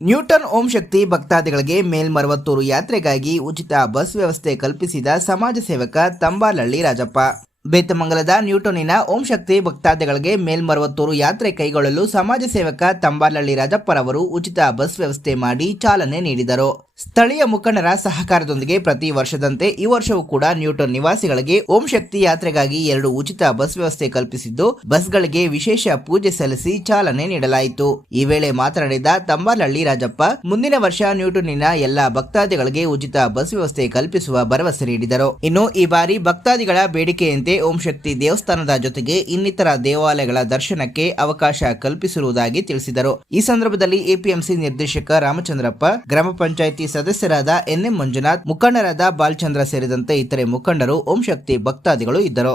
Newton Om Shakti ಭಕ್ತಾದಿಗಳಿಗೆ ಮೇಲ್ಮರವತ್ತೂರು ಯಾತ್ರೆಗಾಗಿ ಉಚಿತ bus ವ್ಯವಸ್ಥೆ ಕಲ್ಪಿಸಿದ ಸಮಾಜ ಸೇವಕ ತಂಬಾಲಳ್ಳಿ ರಾಜಪ್ಪ. ಬೇತಮಂಗಲದ ನ್ಯೂಟೋನಿನ ಓಂ ಶಕ್ತಿ ಭಕ್ತಾದಿಗಳಿಗೆ ಮೇಲ್ಮರವತ್ತೂರು ಯಾತ್ರೆ ಕೈಗೊಳ್ಳಲು ಸಮಾಜ ಸೇವಕ ತಂಬಾಲಹಳ್ಳಿ ರಾಜಪ್ಪರವರು ಉಚಿತ ಬಸ್ ವ್ಯವಸ್ಥೆ ಮಾಡಿ ಚಾಲನೆ ನೀಡಿದರು. ಸ್ಥಳೀಯ ಮುಖಂಡರ ಸಹಕಾರದೊಂದಿಗೆ ಪ್ರತಿ ವರ್ಷದಂತೆ ಈ ವರ್ಷವೂ ಕೂಡ ನ್ಯೂಟನ್ ನಿವಾಸಿಗಳಿಗೆ ಓಂ ಶಕ್ತಿ ಯಾತ್ರೆಗಾಗಿ ಎರಡು ಉಚಿತ ಬಸ್ ವ್ಯವಸ್ಥೆ ಕಲ್ಪಿಸಿದ್ದು, ಬಸ್ಗಳಿಗೆ ವಿಶೇಷ ಪೂಜೆ ಸಲ್ಲಿಸಿ ಚಾಲನೆ ನೀಡಲಾಯಿತು. ಈ ವೇಳೆ ಮಾತನಾಡಿದ ತಂಬಾಲಹಳ್ಳಿ ರಾಜಪ್ಪ, ಮುಂದಿನ ವರ್ಷ ನ್ಯೂಟನ್ನಿನ ಎಲ್ಲ ಭಕ್ತಾದಿಗಳಿಗೆ ಉಚಿತ ಬಸ್ ವ್ಯವಸ್ಥೆ ಕಲ್ಪಿಸುವ ಭರವಸೆ ನೀಡಿದರು. ಇನ್ನು ಈ ಬಾರಿ ಭಕ್ತಾದಿಗಳ ಬೇಡಿಕೆಯಂತೆ ಓಂ ಶಕ್ತಿ ದೇವಸ್ಥಾನದ ಜೊತೆಗೆ ಇನ್ನಿತರ ದೇವಾಲಯಗಳ ದರ್ಶನಕ್ಕೆ ಅವಕಾಶ ಕಲ್ಪಿಸಿರುವುದಾಗಿ ತಿಳಿಸಿದರು. ಈ ಸಂದರ್ಭದಲ್ಲಿ ಎಪಿಎಂಸಿ ನಿರ್ದೇಶಕ ರಾಮಚಂದ್ರಪ್ಪ, ಗ್ರಾಮ ಪಂಚಾಯಿತಿ ಸದಸ್ಯರಾದ ಎನ್ಎಂ ಮಂಜುನಾಥ್, ಮುಖಂಡರಾದ ಬಾಲಚಂದ್ರ ಸೇರಿದಂತೆ ಇತರೆ ಮುಖಂಡರು ಓಂ ಶಕ್ತಿ ಭಕ್ತಾದಿಗಳು ಇದ್ದರು.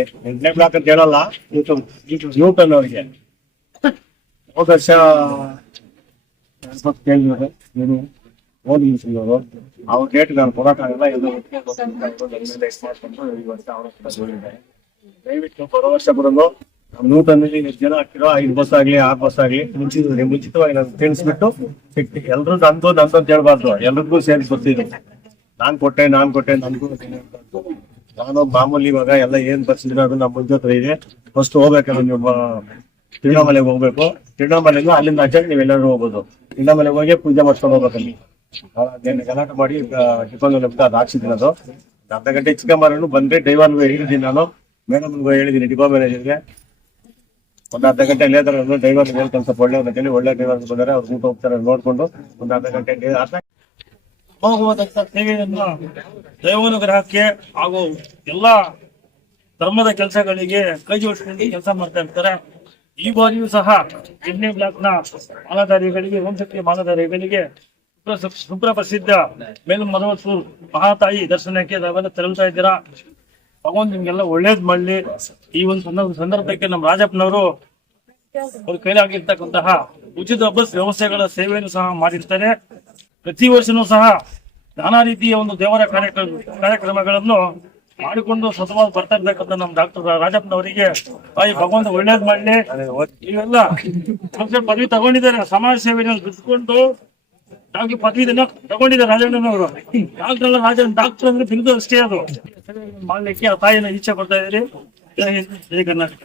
ಎಂಟನೇ ಬ್ಲಾಕ್ ಅಂತ ಹೇಳಲ್ಲ. ನ್ಯೂಟನ್ ನ್ಯೂಟನ್ ಅವರಿಗೆ. ಹೋದ ವರ್ಷ ಸ್ವಲ್ಪ ಕೇಳಿದ್ರು ಏನು? ಓದಿ ಅವರು ಅವ್ರ ಡೇಟ್ ನಾನು ಕೊಡೋಕ್ಕಾಗಲ್ಲ. ಎಲ್ಲ. ದಯವಿಟ್ಟು ಬರೋ ವರ್ಷ ಬರೋದು. ನೂತನಲ್ಲಿ ಜನ ಹಾಕಿರೋ ಐದು ಬಸ್ ಆಗ್ಲಿ ಆರು ಬಸ್ ಆಗ್ಲಿ ಮುಂಚಿತ ಮುಂಚಿತವಾಗಿ ನಾನು ತಿಳಿಸ್ಬಿಟ್ಟು ಎಲ್ರು ನಂದು ನಂದು ಅಂತ ಹೇಳ್ಬಾರ್ದು. ಎಲ್ರಿಗೂ ಸೇರಿಸಿ ಬರ್ತಿದ್ರು ನಾನ್ ಕೊಟ್ಟೆ ನಾನ್ ಕೊಟ್ಟೆ ನನ್ಗೂ ನಾನು ಮಾಮೂಲಿ ಇವಾಗ ಎಲ್ಲ ಏನ್ ಬರ್ಸಿದ್ರೆ ಅದು ನಮ್ಮ ಮುಂದೆ ಹತ್ರ ಇದೆ. ಫಸ್ಟ್ ಹೋಗ್ಬೇಕಲ್ಲ ನೀವು ತಿರುಣಾಮಲೆಗೆ ಹೋಗ್ಬೇಕು. ತಿರುಣಾಮಲೆಯಿಂದ ಅಲ್ಲಿಂದ ನೀವು ಎಲ್ಲರೂ ಹೋಗ್ಬೋದು. ತಿರುಣಾಮಲೆಗೆ ಹೋಗಿ ಪೂಜೆ ಮಾಡ್ಕೊಂಡು ಹೋಗ್ಬೇಕಲ್ಲಿ ಅದೇನು ಗಲಾಟೆ ಮಾಡಿ ಟಿಫನ್ ಅದು ಹಾಕ್ಸಿದ್ದೀನಿ ಅದು. ಅರ್ಧ ಗಂಟೆ ಚಿಕ್ಕಮ್ಮನೂ ಬಂದ್ರೆ ಡ್ರೈವರ್ಗೂ ಹೇಳಿದ್ದೀನಿ ನಾನು. ಮೇಡಮ್ಗೂ ಹೇಳಿದ್ದೀನಿ ಡಿಪೋ ಮ್ಯಾನೇಜರ್ಗೆ ಒಂದು ಅರ್ಧ ಗಂಟೆ ಲೇದರ್ ಡ್ರೈವರ್ ಹೇಳ್ಕೊಂಡು ಸ್ವಲ್ಪ ಒಳ್ಳೆ ಒಳ್ಳೆ ಡ್ರೈವರ್ ಬಂದರೆ ಅವ್ರು ಊಟ ಹೋಗ್ತಾರೆ ನೋಡ್ಕೊಂಡು ಒಂದು ಅರ್ಧ ಗಂಟೆ ಅರ್ಧ ಹೋಗುವುದಂತ ಸೇವೆಯನ್ನ ದೈವಾನುಗ್ರಹಕ್ಕೆ ಹಾಗೂ ಎಲ್ಲ ಧರ್ಮದ ಕೆಲಸಗಳಿಗೆ ಕೈ ಜೋಡಿಸಿಕೊಂಡು ಕೆಲಸ ಮಾಡ್ತಾ ಇರ್ತಾರೆ. ಈ ಬಾರಿಯೂ ಸಹ ಎಣ್ಣೆ ಬ್ಲಾಕ್ನ ಮಾಲಾಧಾರಿಗಳಿಗೆ ವಂಶಕ್ಕೆ ಮಾಲಾಧಾರಿಗಳಿಗೆ ಸುಪ್ರಸಿದ್ಧ ಮೇಲ್ಮರವತ್ತು ಮಹಾತಾಯಿ ದರ್ಶನಕ್ಕೆ ನಾವೆಲ್ಲ ತೆರಳ್ತಾ ಇದ್ದೀರಾ? ಭಗವಂತ ನಿಮ್ಗೆಲ್ಲ ಒಳ್ಳೇದ್ ಮಾಡ್ಲಿ. ಈ ಒಂದು ಸಂದರ್ಭ ಸಂದರ್ಭಕ್ಕೆ ನಮ್ಮ ರಾಜಪ್ಪನವರು ಅವ್ರ ಕೈಲಾಗಿರ್ತಕ್ಕಂತಹ ಉಚಿತ ಬಸ್ ವ್ಯವಸ್ಥೆಗಳ ಸೇವೆಯನ್ನು ಸಹ ಮಾಡಿರ್ತಾರೆ. ಪ್ರತಿ ವರ್ಷನೂ ಸಹ ನಾನಾ ರೀತಿಯ ಒಂದು ದೇವರ ಕಾರ್ಯಕ್ರಮ ಕಾರ್ಯಕ್ರಮಗಳನ್ನು ಮಾಡಿಕೊಂಡು ಸತತವಾಗಿ ಬರ್ತಾ ಇರ್ತಕ್ಕಂಥ ನಮ್ಮ ಡಾಕ್ಟರ್ ರಾಜಪ್ಪನವರಿಗೆ ತಾಯಿ ಭಗವಂತ ಒಳ್ಳೇದ್ ಮಾಡ್ಲಿ. ಇವೆಲ್ಲ ಪದವಿ ತಗೊಂಡಿದ್ದಾರೆ, ಸಮಾಜ ಸೇವೆಯನ್ನು ಬಿಟ್ಕೊಂಡು ಡಾಕ್ಟರ್ ಪದವಿ ತಗೊಂಡಿದ್ದಾರೆ ರಾಜಣ್ಣನವರು. ಡಾಕ್ಟರ್ ಅಲ್ಲ ರಾಜ ಡಾಕ್ಟರ್ ಅಂದ್ರೆ ಬಿಂದು ಅಷ್ಟೇ ಅದು. ಮಾಡ್ಲಿಕ್ಕೆ ಆ ತಾಯಿನ ಇಚ್ಛೆ ಪಡ್ತಾ ಇದ್ರಿ ಜಯ ಕರ್ನಾಟಕ.